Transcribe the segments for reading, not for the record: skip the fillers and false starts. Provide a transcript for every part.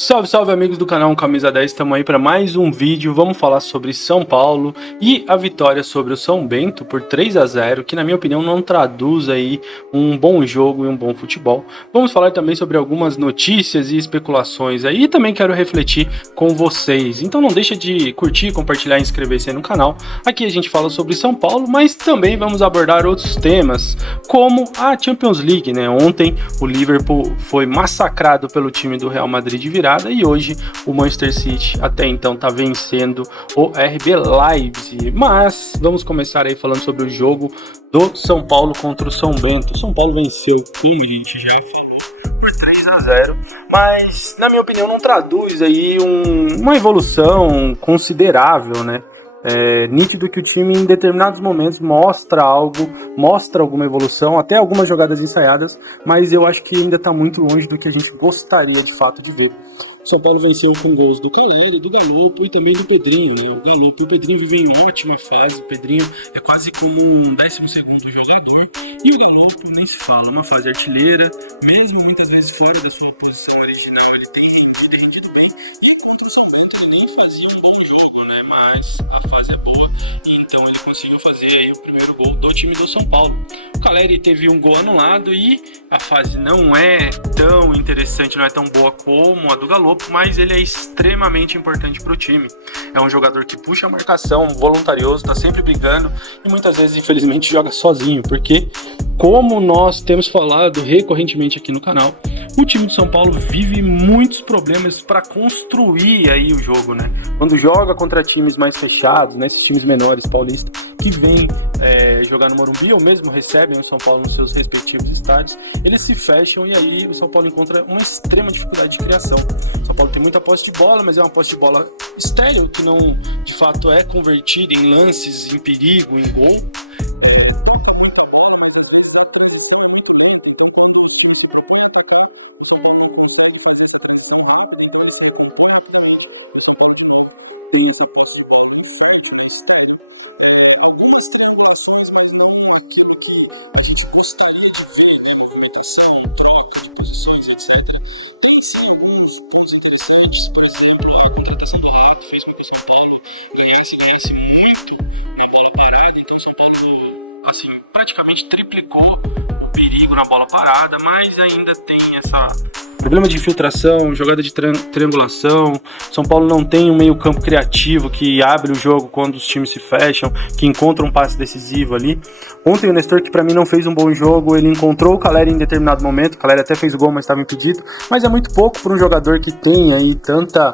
Salve, salve amigos do canal Camisa 10, estamos aí para mais um vídeo. Vamos falar sobre São Paulo e a vitória sobre o São Bento por 3-0, que na minha opinião não traduz aí um bom jogo e um bom futebol. Vamos falar também sobre algumas notícias e especulações aí e também quero refletir com vocês. Então não deixa de curtir, compartilhar e inscrever-se aí no canal. Aqui a gente fala sobre São Paulo, mas também vamos abordar outros temas, como a Champions League, né? Ontem o Liverpool foi massacrado pelo time do Real Madrid de virada e hoje o Manchester City até então está vencendo o RB Leipzig. Mas vamos começar aí falando sobre o jogo do São Paulo contra o São Bento. O São Paulo venceu, como a gente já falou, por 3-0, mas na minha opinião não traduz aí uma evolução considerável, né? É nítido que o time em determinados momentos mostra algo, mostra alguma evolução, até algumas jogadas ensaiadas, mas eu acho que ainda está muito longe do que a gente gostaria de fato de ver. São Paulo venceu com gols do Caleri, do Galopo e também do Pedrinho, né? O Galopo e o Pedrinho vivem em ótima fase. O Pedrinho é quase como um 12º jogador e o Galopo nem se fala, uma fase artilheira, mesmo muitas vezes fora da sua posição original, ele tem rendido bem. E contra o São Bento ele nem fazia um bom jogo, né? Mas a fase é boa, então ele conseguiu fazer aí o primeiro gol do time do São Paulo. O Caleri teve um gol anulado e a fase não é tão interessante, não é tão boa como a do Galopo, mas ele é extremamente importante para o time. É um jogador que puxa a marcação, voluntarioso, está sempre brigando e muitas vezes, infelizmente, joga sozinho, porque, como nós temos falado recorrentemente aqui no canal, o time de São Paulo vive muitos problemas para construir aí o jogo, né? Quando joga contra times mais fechados, né, esses times menores paulistas, que vêm jogar no Morumbi ou mesmo recebem o São Paulo nos seus respectivos estádios, eles se fecham e aí o São Paulo encontra uma extrema dificuldade de criação. O São Paulo tem muita posse de bola, mas é uma posse de bola estéril, que não de fato é convertida em lances, em perigo, em gol. Praticamente triplicou o perigo na bola parada, mas ainda tem essa problema de infiltração, jogada de triangulação. São Paulo não tem um meio campo criativo que abre o jogo quando os times se fecham, que encontra um passe decisivo ali. Ontem o Nestor, que para mim não fez um bom jogo, ele encontrou o Caleri em determinado momento. O Caleri até fez o gol, mas estava impedido, mas é muito pouco para um jogador que tem aí tanta,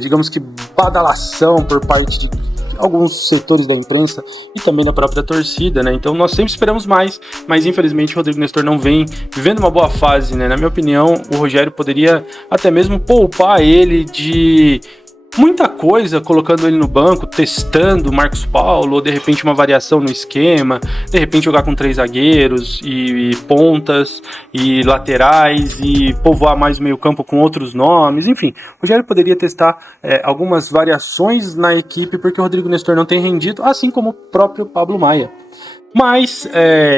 digamos que, badalação por parte de alguns setores da imprensa e também da própria torcida, né? Então nós sempre esperamos mais, mas infelizmente o Rodrigo Nestor não vem vivendo uma boa fase, né? Na minha opinião, o Rogério poderia até mesmo poupar ele de muita coisa, colocando ele no banco, testando o Marcos Paulo, ou de repente uma variação no esquema, de repente jogar com 3 zagueiros e pontas e laterais e povoar mais o meio campo com outros nomes, enfim. O Rogério poderia testar algumas variações na equipe, porque o Rodrigo Nestor não tem rendido, assim como o próprio Pablo Maia. Mas,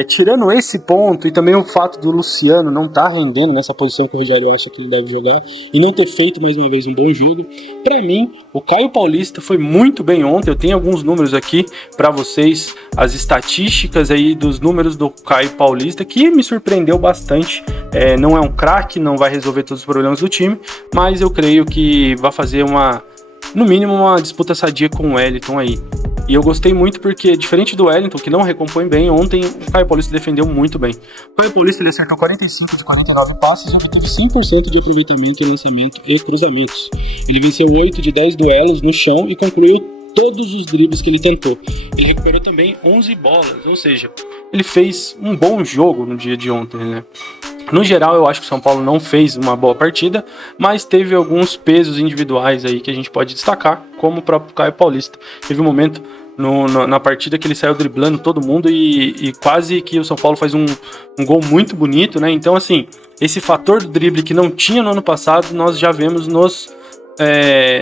tirando esse ponto e também o fato do Luciano não estar rendendo nessa posição que o Rogério acha que ele deve jogar e não ter feito mais uma vez um bom jogo, para mim, o Caio Paulista foi muito bem ontem. Eu tenho alguns números aqui para vocês, as estatísticas aí dos números do Caio Paulista, que me surpreendeu bastante. Não é um craque, não vai resolver todos os problemas do time, mas eu creio que vai fazer no mínimo uma disputa sadia com o Wellington aí. E eu gostei muito porque, diferente do Wellington, que não recompõe bem, ontem o Caio Paulista defendeu muito bem. O Caio Paulista ele acertou 45 de 49 passes e obteve 100% de aproveitamento em lançamento e cruzamentos. Ele venceu 8 de 10 duelos no chão e concluiu todos os dribles que ele tentou. Ele recuperou também 11 bolas, ou seja, ele fez um bom jogo no dia de ontem, né? No geral, eu acho que o São Paulo não fez uma boa partida, mas teve alguns pesos individuais aí que a gente pode destacar, como o próprio Caio Paulista. Teve um momento na partida que ele saiu driblando todo mundo e quase que o São Paulo faz um gol muito bonito, né? Então, assim, esse fator do drible que não tinha no ano passado, nós já vemos nos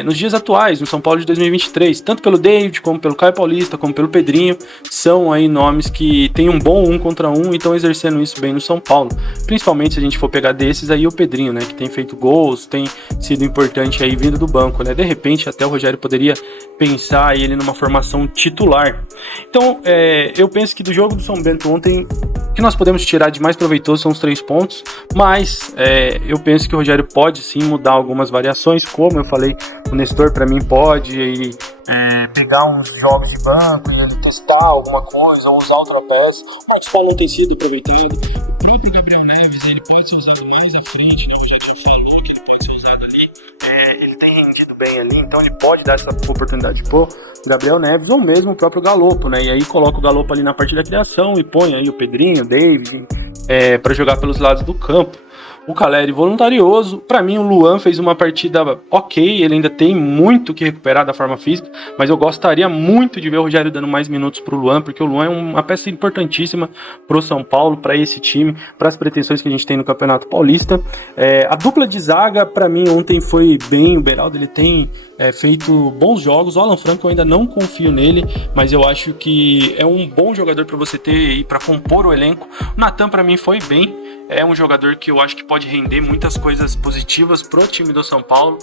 nos dias atuais, no São Paulo de 2023, tanto pelo David, como pelo Caio Paulista, como pelo Pedrinho, são aí nomes que tem um bom 1 contra 1 e estão exercendo isso bem no São Paulo. Principalmente se a gente for pegar desses aí, o Pedrinho, né, que tem feito gols, tem sido importante aí vindo do banco, né? De repente até o Rogério poderia pensar ele numa formação titular. Então, eu penso que do jogo do São Bento ontem, o que nós podemos tirar de mais proveitoso são os 3 pontos, mas eu penso que o Rogério pode sim mudar algumas variações, como eu falei, o Nestor para mim pode pegar uns jogos de banco e testar alguma coisa, ou usar outra peça. O Marcos Paulo não tem sido aproveitado. O próprio Gabriel Neves, ele pode ser usado mais à frente, né? O Rogério já falou que ele pode ser usado ali. Ele tem rendido bem ali, então ele pode dar essa oportunidade pro Gabriel Neves, ou mesmo o próprio Galopo, né? E aí coloca o Galopo ali na parte da criação e põe aí o Pedrinho, o David, para jogar pelos lados do campo. O Caleri voluntarioso. Para mim, o Luan fez uma partida ok. Ele ainda tem muito que recuperar da forma física, mas eu gostaria muito de ver o Rogério dando mais minutos pro Luan, porque o Luan é uma peça importantíssima pro São Paulo, para esse time, para as pretensões que a gente tem no Campeonato Paulista. A dupla de zaga, para mim, ontem foi bem. O Beraldo, ele tem feito bons jogos. O Alan Franco eu ainda não confio nele, mas eu acho que é um bom jogador para você ter e para compor o elenco. O Natan, para mim, foi bem. É um jogador que eu acho que pode render muitas coisas positivas pro time do São Paulo.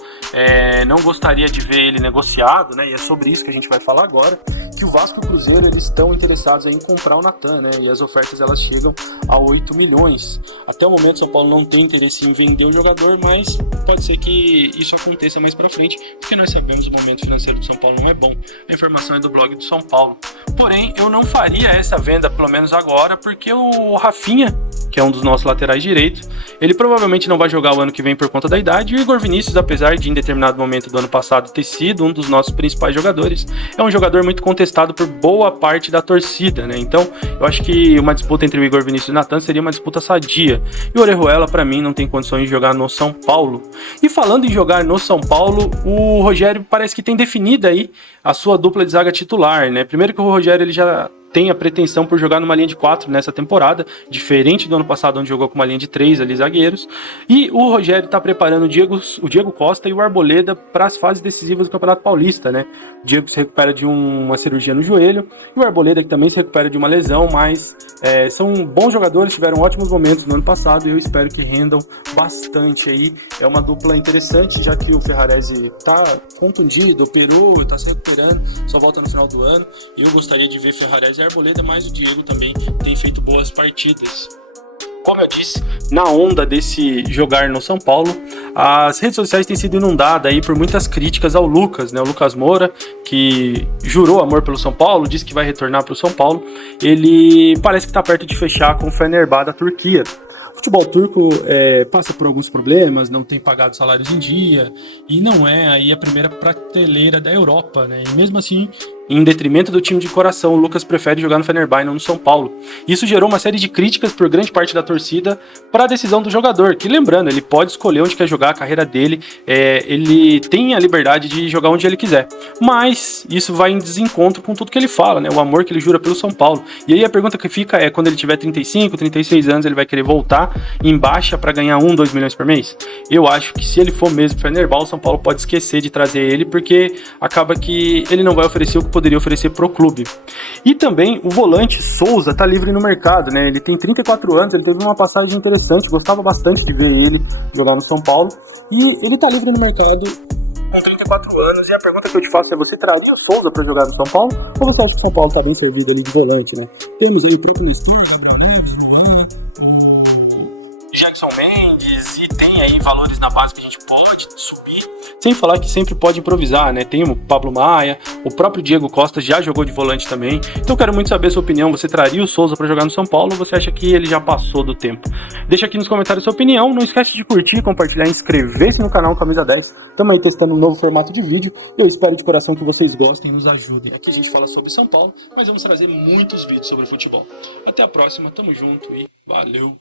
Não gostaria de ver ele negociado, né? E é sobre isso que a gente vai falar agora. Que o Vasco e o Cruzeiro, eles estão interessados em comprar o Natan, né? E as ofertas, elas chegam a 8 milhões. Até o momento, o São Paulo não tem interesse em vender o jogador, mas pode ser que isso aconteça mais pra frente, porque nós sabemos que o momento financeiro do São Paulo não é bom. A informação é do blog do São Paulo. Porém, eu não faria essa venda, pelo menos agora, porque o Rafinha, que é um dos nossos laterais direitos, ele provavelmente não vai jogar o ano que vem por conta da idade. E o Igor Vinícius, apesar de em determinado momento do ano passado ter sido um dos nossos principais jogadores, é um jogador muito contestado por boa parte da torcida, né? Então, eu acho que uma disputa entre o Igor Vinícius e o Natan seria uma disputa sadia. E o Orejuela, para mim, não tem condições de jogar no São Paulo. E falando em jogar no São Paulo, o Rogério parece que tem definido aí a sua dupla de zaga titular, né? Primeiro que o Rogério, ele já tem a pretensão por jogar numa linha de 4 nessa temporada, diferente do ano passado, onde jogou com uma linha de 3 ali, zagueiros. E o Rogério está preparando o Diego Costa e o Arboleda para as fases decisivas do Campeonato Paulista, né? O Diego se recupera de uma cirurgia no joelho, e o Arboleda que também se recupera de uma lesão, mas são bons jogadores, tiveram ótimos momentos no ano passado, e eu espero que rendam bastante aí. É uma dupla interessante, já que o Ferrarese está contundido, operou, está se recuperando, só volta no final do ano. Eu gostaria de ver Ferrarese e Arboleda, mas o Diego também tem feito boas partidas. Como eu disse, na onda desse jogar no São Paulo, as redes sociais têm sido inundadas aí por muitas críticas ao Lucas, né? O Lucas Moura, que jurou amor pelo São Paulo, disse que vai retornar para o São Paulo. Ele parece que está perto de fechar com o Fenerbahçe da Turquia. O futebol turco passa por alguns problemas, não tem pagado salários em dia e não é aí a primeira prateleira da Europa, né? E mesmo assim, em detrimento do time de coração, o Lucas prefere jogar no Fenerbahçe, não no São Paulo. Isso gerou uma série de críticas por grande parte da torcida para a decisão do jogador, que, lembrando, ele pode escolher onde quer jogar, a carreira dele, ele tem a liberdade de jogar onde ele quiser. Mas isso vai em desencontro com tudo que ele fala, né? O amor que ele jura pelo São Paulo. E aí a pergunta que fica é, quando ele tiver 35, 36 anos, ele vai querer voltar em baixa para ganhar 1, 2 milhões por mês? Eu acho que se ele for mesmo pro Fenerbahçe, o São Paulo pode esquecer de trazer ele, porque acaba que ele não vai oferecer o que poderia oferecer pro clube. E também o volante Souza tá livre no mercado, né? Ele tem 34 anos, ele teve uma passagem interessante, gostava bastante de ver ele jogar no São Paulo, e ele tá livre no mercado com 34 anos, e a pergunta que eu te faço é, você traria o Souza pra jogar no São Paulo, ou você acha que o São Paulo tá bem servido ali de volante, né? Temos aí o próprio Nestor, Jackson Mendes, e tem aí valores na base que a gente pode subir, sem falar que sempre pode improvisar, né? Tem o Pablo Maia, o próprio Diego Costa já jogou de volante também. Então eu quero muito saber a sua opinião. Você traria o Souza para jogar no São Paulo, ou você acha que ele já passou do tempo? Deixa aqui nos comentários a sua opinião. Não esquece de curtir, compartilhar e inscrever-se no canal Camisa 10. Estamos aí testando um novo formato de vídeo. Eu espero de coração que vocês gostem e nos ajudem. Aqui a gente fala sobre São Paulo, mas vamos trazer muitos vídeos sobre futebol. Até a próxima, tamo junto e valeu!